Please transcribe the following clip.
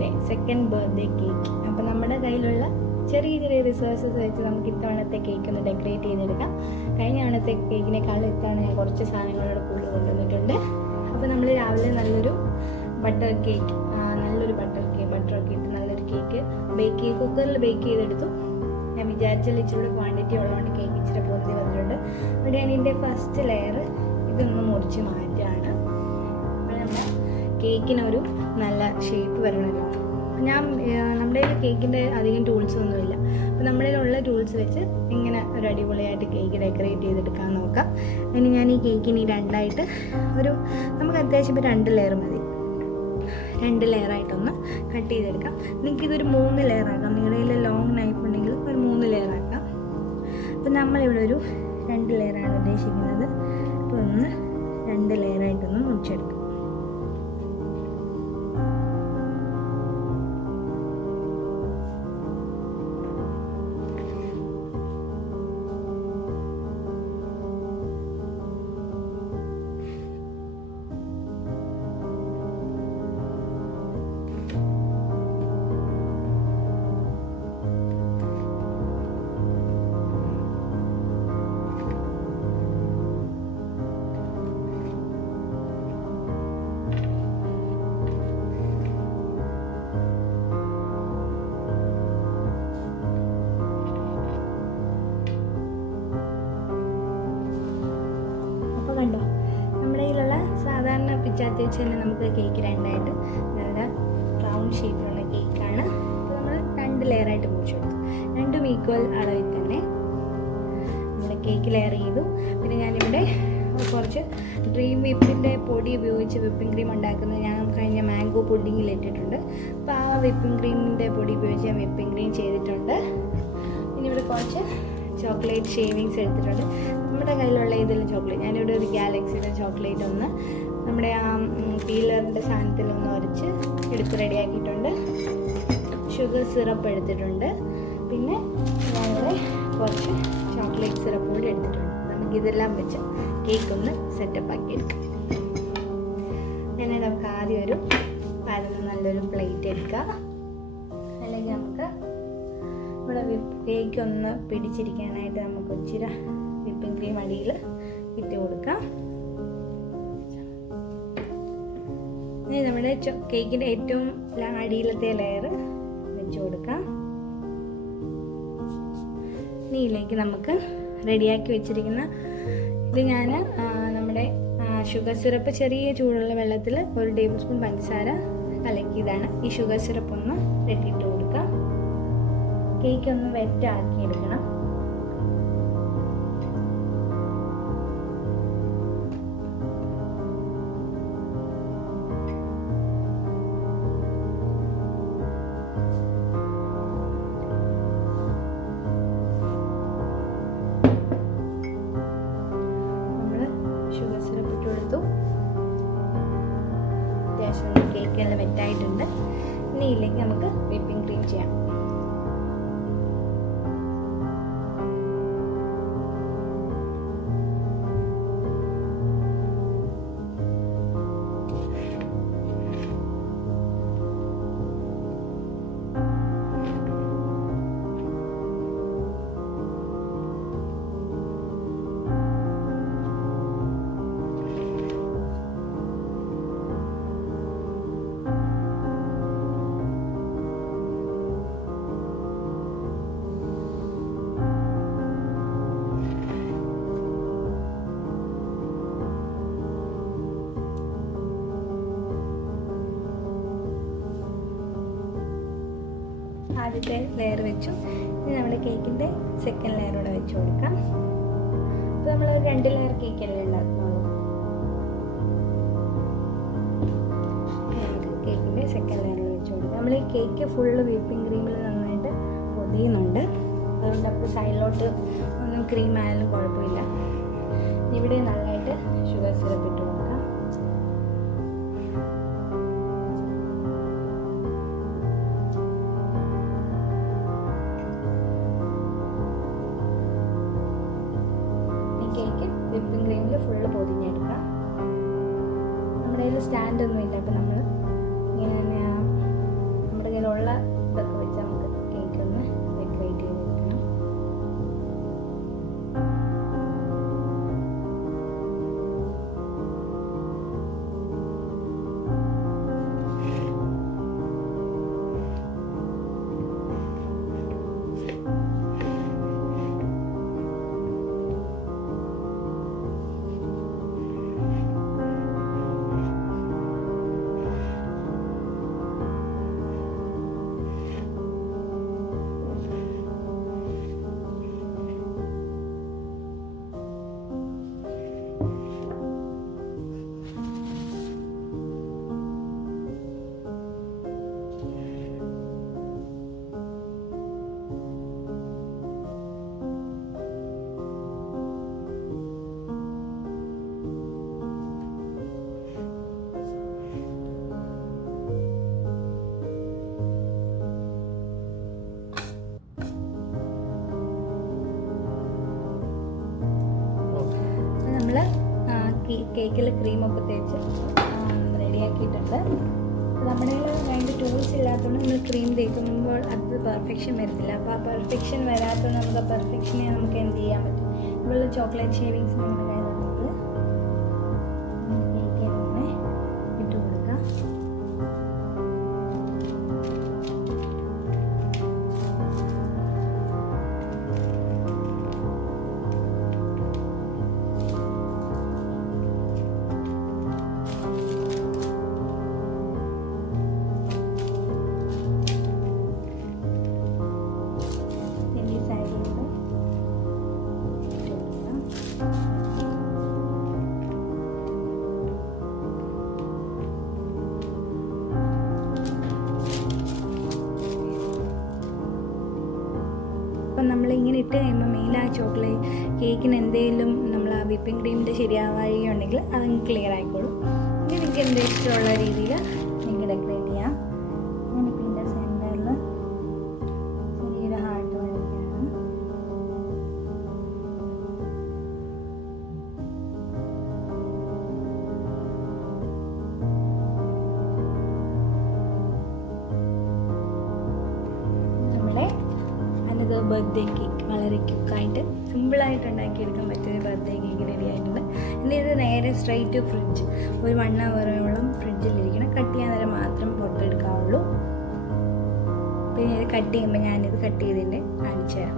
ലൈഫിലെ second birthday cake. അപ്പോൾ നമ്മുടെ കയ്യിലുള്ള ചെറിയ ചെറിയ റിസോഴ്സസ് വെച്ച് നമുക്ക് ഇത്തവണത്തെ കേക്ക് ഒന്ന് ഡെക്കറേറ്റ് ചെയ്തെടുക്കാം. കഴിഞ്ഞ തവണത്തെ കേക്കിനേക്കാളും ഇത്തവണ ഞാൻ കുറച്ച് സാധനങ്ങളോട് കൂടുതൽ കൊണ്ടുവന്നിട്ടുണ്ട്. അപ്പോൾ നമ്മൾ രാവിലെ നല്ലൊരു ബട്ടർ കേക്ക്, ബട്ടറൊക്കെ ഇട്ട് നല്ലൊരു കേക്ക് കുക്കറിൽ ബേക്ക് ചെയ്തെടുത്തു. ഞാൻ വിചാരിച്ചാൽ ഇച്ചിരി ക്വാണ്ടിറ്റി ഉള്ളതുകൊണ്ട് കേക്ക് ഇച്ചിരി പൊന്തി വന്നിട്ടുണ്ട്. അവിടെ ഞാൻ ഇതിൻ്റെ ഫസ്റ്റ് ലെയർ ഇതൊന്ന് മുറിച്ച് മാറ്റുകയാണ്. അപ്പോൾ നമ്മുടെ കേക്കിനൊരു നല്ല ഷേപ്പ് വരണമല്ലോ. നമ്മുടെ കയ്യിൽ കേക്കിൻ്റെ അധികം ടൂൾസ് ഒന്നുമില്ല. അപ്പോൾ നമ്മുടെ കയ്യിലുള്ള ടൂൾസ് വെച്ച് ഇങ്ങനെ ഒരു അടിപൊളിയായിട്ട് കേക്ക് ഡെക്കറേറ്റ് ചെയ്തെടുക്കാൻ നോക്കാം. ഇനി ഞാൻ ഈ കേക്കിന് രണ്ടായിട്ട് നമുക്ക് അത്യാവശ്യം ഇപ്പോൾ 2 ലെയർ മതി. 2 ലെയറായിട്ടൊന്ന് കട്ട് ചെയ്തെടുക്കാം. നിങ്ങൾക്കിതൊരു 3 ലെയർ ആക്കാം. നിങ്ങളുടെ കയ്യിൽ ലോങ് നൈഫ് ഉണ്ടെങ്കിൽ ഒരു 3 ലെയർ ആക്കാം. അപ്പോൾ നമ്മളിവിടെ ഒരു 2 ലെയറാണ് ഉദ്ദേശിക്കുന്നത്. അപ്പോൾ 2 ലെയറായിട്ടൊന്ന് മുറിച്ചെടുക്കാം. കണ്ടോ, നമ്മുടെ കയ്യിലുള്ള സാധാരണ പിച്ചാത്തി വെച്ച് തന്നെ നമുക്ക് കേക്ക് രണ്ടായിട്ട് നല്ല റൗണ്ട് ഷേപ്പിലുള്ള കേക്കാണ്. അപ്പോൾ നമ്മൾ 2 ലെയറായിട്ട് മുറിച്ചെടുത്തു. 2 ഈക്വൽ അളവിൽ തന്നെ നമ്മുടെ കേക്ക് ലെയർ ചെയ്തു. പിന്നെ ഞാനിവിടെ കുറച്ച് ഡ്രീം വിപ്പിൻ്റെ പൊടി ഉപയോഗിച്ച് വിപ്പിംഗ് ക്രീം ഉണ്ടാക്കുന്നത് ഞാൻ കഴിഞ്ഞ മാംഗോ പുഡിങ്ങിൽ ഇട്ടിട്ടുണ്ട്. അപ്പോൾ ആ വിപ്പിംഗ് ക്രീമിൻ്റെ പൊടി ഉപയോഗിച്ച് ഞാൻ വിപ്പിംഗ് ക്രീം ചെയ്തിട്ടുണ്ട്. പിന്നെ ഇവിടെ കുറച്ച് ചോക്ലേറ്റ് ഷേവിങ്സ് എടുത്തിട്ടുണ്ട്. നമ്മുടെ കയ്യിലുള്ള ഏതെങ്കിലും ചോക്ലേറ്റ്, ഞാനിവിടെ ഒരു ഗാലക്സിയുടെ ചോക്ലേറ്റ് ഒന്ന് നമ്മുടെ ആ പീലറിൻ്റെ സാധനത്തിലൊന്ന് ഉരച്ച് എടുത്ത് റെഡിയാക്കിയിട്ടുണ്ട്. ഷുഗർ സിറപ്പ് എടുത്തിട്ടുണ്ട്. പിന്നെ ഞാനിവിടെ കുറച്ച് ചോക്ലേറ്റ് സിറപ്പ് കൂടി എടുത്തിട്ടുണ്ട്. നമുക്കിതെല്ലാം വെച്ച് കേക്ക് ഒന്ന് സെറ്റപ്പ് ആക്കി എടുക്കാം. നമുക്ക് ആദ്യം ഒരു പരന്ന് നല്ലൊരു പ്ലേറ്റ് എടുക്കാം. അല്ലെങ്കിൽ നമുക്ക് ഇവിടെ കേക്ക് ഒന്ന് പിടിച്ചിരിക്കാനായിട്ട് നമുക്ക് ഇച്ചിരി വിപ്പിംഗ് ക്രീം അടിയിൽ ഇട്ട് കൊടുക്കാം. ഇനി നമ്മുടെ കേക്കിൻ്റെ ഏറ്റവും അടിയിലത്തെ ലെയർ വെച്ച് കൊടുക്കാം. ഇനി ഇതിലേക്ക് നമുക്ക് റെഡിയാക്കി വെച്ചിരിക്കുന്ന ഇത് ഞാൻ നമ്മുടെ ഷുഗർ സിറപ്പ് ചെറിയ ചൂടുള്ള വെള്ളത്തിൽ 1 ടേബിൾ സ്പൂൺ പഞ്ചസാര കലക്കിയതാണ്. ഈ ഷുഗർ സിറപ്പ് ഒന്ന് ഇട്ട് കൊടുക്കാം. കേക്ക് ഒന്ന് വെറ്റാക്കി എടുക്കണം. നമ്മൾ ഷുഗർ സിറപ്പ് ഇട്ട് കൊടുത്തു. അത്യാവശ്യം കേക്ക് എല്ലാം വെറ്റായിട്ടുണ്ട്. ഇനി ഇതിലേക്ക് നമുക്ക് വിപ്പിംഗ് ക്രീം ചെയ്യാം. ആദ്യത്തെ ലെയർ വെച്ചു. ഇനി നമ്മുടെ കേക്കിൻ്റെ സെക്കൻഡ് ലെയർ കൂടെ വെച്ച് കൊടുക്കാം. അപ്പോൾ നമ്മൾ 2 ലെയർ കേക്കല്ലേ ഉണ്ടാക്കുന്നുള്ളൂ. നമുക്ക് കേക്കിൻ്റെ സെക്കൻഡ് ലെയർ വെച്ച് കൊടുക്കാം. നമ്മൾ ഈ കേക്ക് ഫുള്ള് വിപ്പിംഗ് ക്രീമിൽ നന്നായിട്ട് പൊതിയുന്നുണ്ട്. അതുകൊണ്ട് അപ്പോൾ സൈഡിലോട്ട് ഒന്നും ക്രീം ആയാലും കുഴപ്പമില്ല. ഇവിടെ നന്നായിട്ട് ഷുഗർ സിറപ്പ് ഇട്ട് കൊടുക്കാം. കേക്ക് വിപ്പിംഗ് ക്രീമിൽ ഫുള്ള് പൊതിഞ്ഞെടുക്കാം. നമ്മുടെ കയ്യിൽ സ്റ്റാൻഡൊന്നും ഇല്ല. അപ്പോൾ നമ്മൾ ഇങ്ങനെ തന്നെ കയ്യിലുള്ള ഇതൊക്കെ വെച്ച് നമുക്ക് കേക്ക് ഒന്ന് ഡെക്കറേറ്റ് ചെയ്തെടുക്കണം. നമ്മൾ കേക്കിൽ ക്രീമൊക്കെ തേച്ച് റെഡിയാക്കിയിട്ടുണ്ട്. നമ്മുടെ അതിൻ്റെ ടൂൾസ് ഇല്ലാത്തതുകൊണ്ട് നമ്മൾ ക്രീം തേക്കുമ്പോൾ അത് പെർഫെക്ഷൻ വരത്തില്ല. അപ്പോൾ ആ പെർഫെക്ഷൻ വരാത്തത് നമുക്ക് ആ പെർഫെക്ഷനെ നമുക്ക് എന്ത് ചെയ്യാൻ പറ്റും? നമ്മൾ ചോക്ലേറ്റ് ഷേവിങ്സ് നമ്മുടെ കയ്യിലുള്ളത് കേക്കിൽ ഇങ്ങനെ ഇട്ട് കൊടുക്കാം. അപ്പം നമ്മളിങ്ങനെ ഇട്ട് കഴിയുമ്പോൾ മെയിൻ ആ ചോക്ലേറ്റ് കേക്കിന് എന്തെങ്കിലും നമ്മൾ ആ വിപ്പിംഗ് ക്രീമിൻ്റെ ശരിയാവുകയുണ്ടെങ്കിൽ അതങ്ങ് ക്ലിയർ ആയിക്കോളും. ഇനി നിങ്ങൾക്ക് എന്തെങ്കിലും ഇഷ്ടമുള്ള രീതിയിൽ നിങ്ങൾക്ക് ഡെക്കറേറ്റ് ചെയ്യാം. ഞാനിപ്പോൾ ഇതിൻ്റെ സെൻറ്ററിൽ ചെറിയൊരു ഹാർട്ട് വരയ്ക്കുകയാണ്. ബർത്ത്ഡേ കേക്ക് വളരെ ക്യുക്കായിട്ട് സിമ്പിളായിട്ട് ഉണ്ടാക്കിയെടുക്കാൻ പറ്റിയൊരു ബർത്ത്ഡേ കേക്ക് റെഡി ആയിട്ടുണ്ട്. ഇനി ഇത് നേരെ സ്ട്രൈറ്റ് ടു ഫ്രിഡ്ജ്, ഒരു 1 ഹവറോളം ഫ്രിഡ്ജിലിരിക്കണം. കട്ട് ചെയ്യാൻ നേരം മാത്രം പുറത്തെടുക്കാവുള്ളൂ. പിന്നെ ഇത് കട്ട് ചെയ്യുമ്പോൾ ഞാനിത് കട്ട് ചെയ്തിട്ട് കാണിച്ചു തരാം.